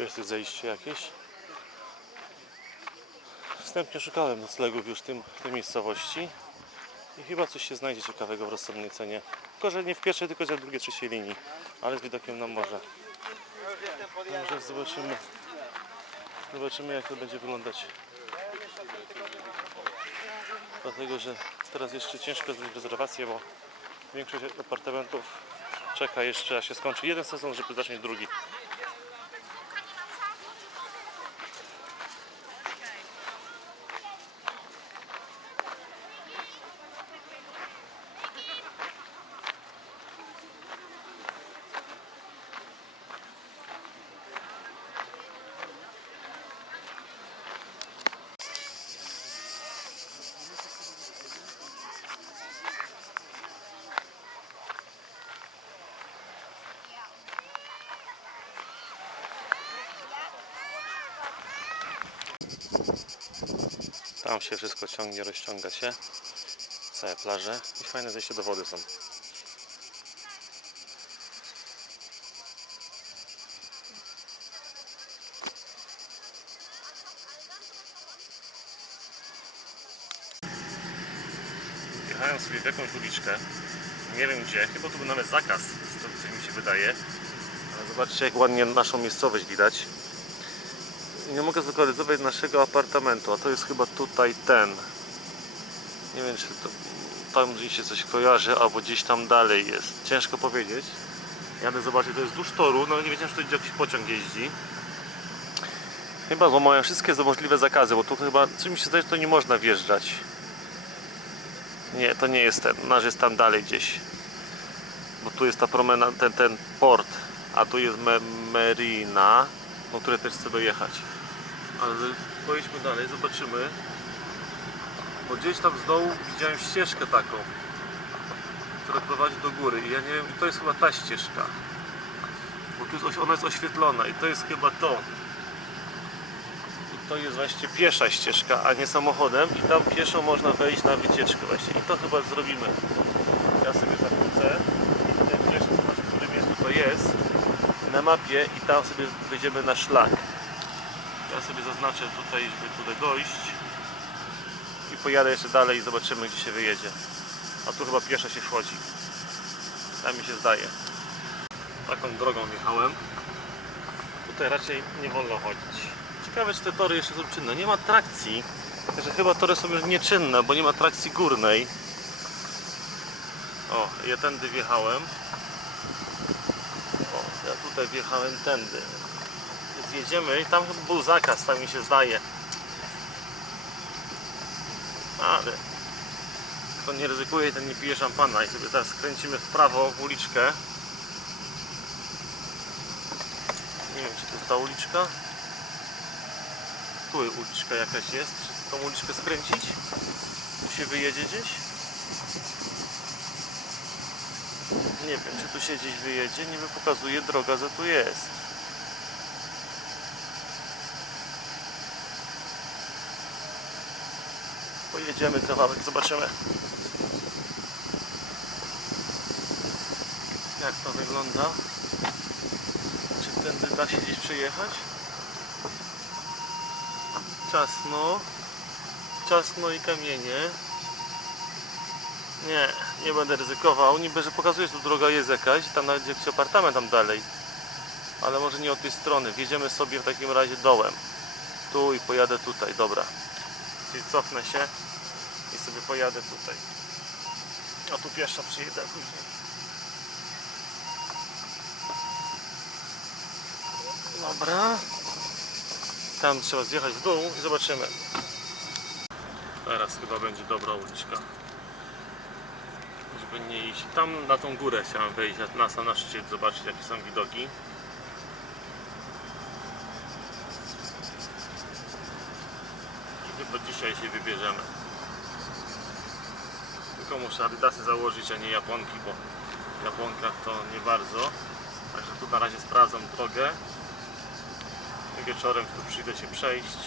Tu jest zejście jakieś. Wstępnie szukałem noclegów już w, tym, w tej miejscowości i chyba coś się znajdzie ciekawego w rozsądnej cenie. Tylko, że nie w pierwszej, tylko że w drugiej, trzeciej linii, ale z widokiem na morze. Może zobaczymy, zobaczymy jak to będzie wyglądać. Dlatego, że teraz jeszcze ciężko zrobić rezerwację, bo większość apartamentów czeka jeszcze, aż się skończy jeden sezon, żeby zacząć drugi. Tam się wszystko ciągnie, rozciąga się. Całe plaże i fajne zejście do wody są. Jechałem sobie w jakąś uliczkę, nie wiem gdzie, chyba tu był nawet zakaz, co mi się wydaje. Ale zobaczcie jak ładnie naszą miejscowość widać. Nie mogę zlokalizować naszego apartamentu, a to jest chyba tutaj ten. Nie wiem, czy to tam gdzieś się coś kojarzy, albo gdzieś tam dalej jest. Ciężko powiedzieć. Jadę zobaczyć, to jest wzdłuż toru, no nie wiedziałem, że tu jakiś pociąg jeździ. Chyba złamałem wszystkie możliwe zakazy, bo tu chyba, czy mi się zdaje, to nie można wjeżdżać. Nie, to nie jest ten, nasz jest tam dalej gdzieś. Bo tu jest ta promena, ten, ten port, a tu jest me, Merina, no które też chcę dojechać. Ale pojedźmy dalej, zobaczymy. Bo gdzieś tam z dołu widziałem ścieżkę taką, która prowadzi do góry. I ja nie wiem, to jest chyba ta ścieżka. Bo tu jest, ona jest oświetlona i to jest chyba to. I to jest właśnie piesza ścieżka, a nie samochodem. I tam pieszo można wejść na wycieczkę właśnie. I to chyba zrobimy. Ja sobie zakłócę i tutaj pieszo, zobacz w którym miejscu to jest na mapie i tam sobie wejdziemy na szlak. Ja sobie zaznaczę tutaj, żeby tutaj dojść i pojadę jeszcze dalej i zobaczymy gdzie się wyjedzie. A tu chyba pieszo się wchodzi. Tak mi się zdaje. Taką drogą jechałem. Tutaj raczej nie wolno chodzić. Ciekawe czy te tory jeszcze są czynne. Nie ma trakcji. Także chyba tory są już nieczynne, bo nie ma trakcji górnej. O, ja tędy wjechałem. O, ja tutaj wjechałem tędy. Więc jedziemy i tam był zakaz, tak mi się zdaje. Ale kto nie ryzykuje, ten nie pije szampana. I sobie teraz skręcimy w prawo w uliczkę. Nie wiem, czy to jest ta uliczka. Tu uliczka jakaś jest. Czy tą uliczkę skręcić? Tu się wyjedzie gdzieś? Nie wiem, czy tu się gdzieś wyjedzie. Wiem, pokazuje droga, że tu jest. Pojedziemy kawałek, zobaczymy. Jak to wygląda? Czy tędy da się gdzieś przejechać? Ciasno. Ciasno i kamienie. Nie, nie będę ryzykował. Niby, że pokazuje, że tu droga jest jakaś. Tam nawet jakiś apartament tam dalej. Ale może nie od tej strony. Wjedziemy sobie w takim razie dołem. Tu i pojadę tutaj. Dobra. Czyli cofnę się i sobie pojadę tutaj. A tu pieszo przyjedę później. Dobra. Tam trzeba zjechać w dół i zobaczymy. Teraz chyba będzie dobra uliczka. Żeby nie iść. Tam na tą górę chciałem wejść, na, sam szczyt, zobaczyć jakie są widoki. Chyba dzisiaj się wybierzemy. Tylko muszę adidasy założyć, a nie japonki, bo w japonkach to nie bardzo. Także tu na razie sprawdzam drogę. Wieczorem tu przyjdę się przejść.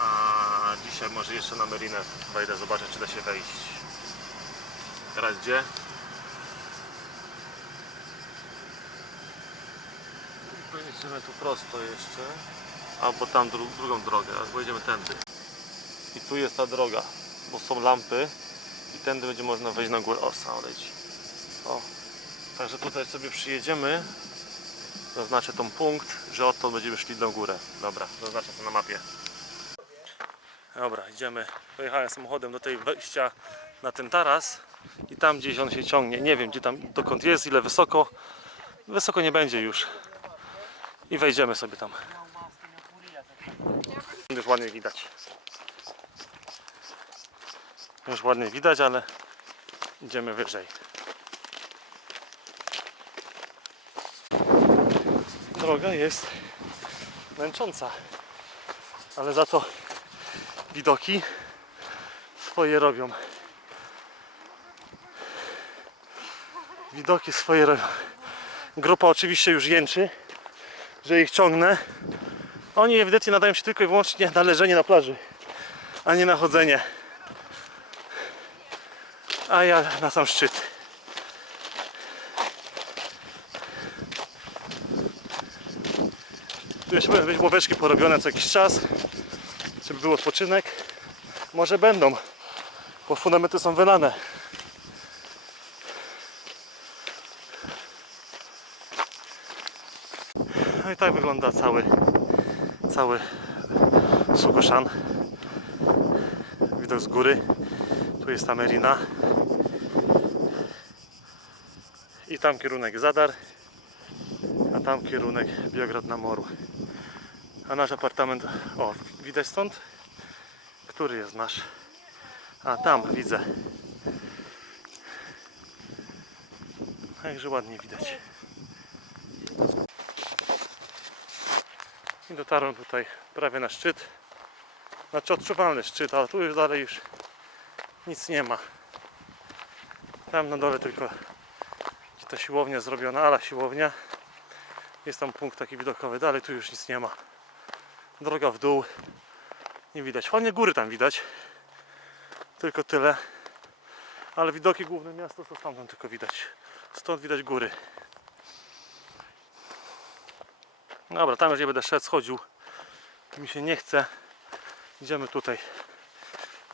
A dzisiaj może jeszcze na Merinę wejdę zobaczyć czy da się wejść. Teraz gdzie? To Idziemy tu prosto jeszcze. Albo tam dru drugą drogę, albo jedziemy tędy. I tu jest ta droga, bo są lampy i tędy będzie można wejść na górę. O, sam leci. O. Także tutaj sobie przyjedziemy. Zaznaczę tą punkt, że oto będziemy szli na górę. Dobra, zaznaczę to na mapie. Dobra, idziemy. Pojechałem samochodem do tej wejścia na ten taras i tam gdzieś on się ciągnie. Nie wiem gdzie tam dokąd jest, ile wysoko. Wysoko nie będzie już. I wejdziemy sobie tam. Już ładnie widać. Już ładnie widać, ale idziemy wyżej. Droga jest męcząca, ale za to widoki swoje robią. Widoki swoje robią. Grupa oczywiście już jęczy, że ich ciągnę. Oni ewidentnie nadają się tylko i wyłącznie na leżenie na plaży, a nie na chodzenie. A ja na sam szczyt. Tu jeszcze powinny być łóweczki porobione co jakiś czas, żeby był odpoczynek. Może będą, bo fundamenty są wylane. No i tak wygląda cały, cały Sukoszan. Widok z góry. Tu jest ta Merina. I tam kierunek Zadar, a tam kierunek Biograd na Moru. A nasz apartament, o, widać stąd? Który jest nasz? A tam widzę. Także ładnie widać. I dotarłem tutaj prawie na szczyt. Znaczy odczuwalny szczyt, ale tu już dalej już nic nie ma. Tam na dole tylko gdzie ta siłownia zrobiona, ala siłownia. Jest tam punkt taki widokowy, dalej tu już nic nie ma. Droga w dół. Nie widać. Ładnie góry tam widać. Tylko tyle. Ale widoki główne miasto to stamtąd tylko widać. Stąd widać góry. Dobra, tam już nie będę szedł, schodził. Mi się nie chce. Idziemy tutaj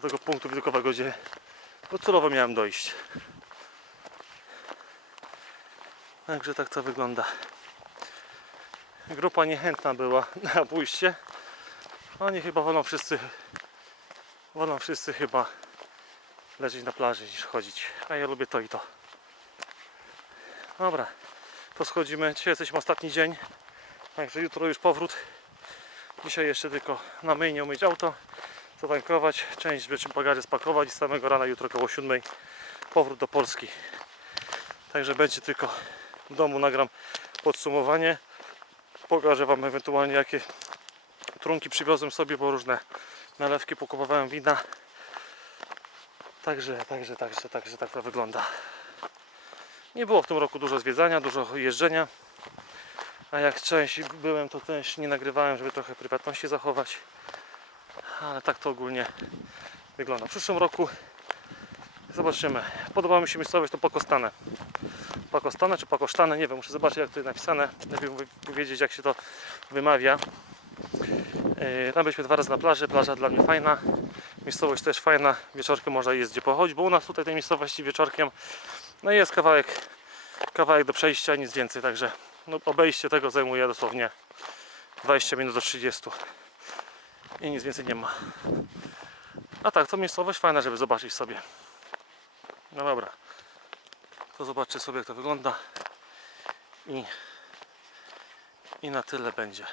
do tego punktu widokowego, gdzie docelowo miałem dojść. Także tak to wygląda. Grupa niechętna była na pójście. Oni chyba wolą wszyscy wolą wszyscy chyba leżeć na plaży niż chodzić. A ja lubię to i to. Dobra, to schodzimy. Dzisiaj jesteśmy ostatni dzień. Także jutro już powrót. Dzisiaj jeszcze tylko na myjnie umyć auto, zatankować, część rzeczy bagaży spakować i samego rana jutro około 7 powrót do Polski. Także będzie tylko w domu nagram podsumowanie. Pokażę Wam ewentualnie jakie trunki przywiozłem sobie, bo różne nalewki pokupowałem wina. Także, także, także, także tak to wygląda. Nie było w tym roku dużo zwiedzania, dużo jeżdżenia. A jak część byłem, to też nie nagrywałem, żeby trochę prywatności zachować. Ale tak to ogólnie wygląda. W przyszłym roku zobaczymy. Podoba mi się miejscowość to Pakostane. Pakostane czy Pakosztane, nie wiem, muszę zobaczyć jak to jest napisane. Mówię- powiedzieć jak się to wymawia. Yy, Tam byliśmy dwa razy na plaży, plaża dla mnie fajna. Miejscowość też fajna, wieczorkiem można jest gdzie pochodzić, bo u nas tutaj tej miejscowości wieczorkiem no jest kawałek, kawałek do przejścia, nic więcej, także no, obejście tego zajmuje dosłownie 20 minut do 30 i nic więcej nie ma. A tak, to miejscowość fajna, żeby zobaczyć sobie. No dobra, to zobaczcie sobie jak to wygląda i, i na tyle będzie.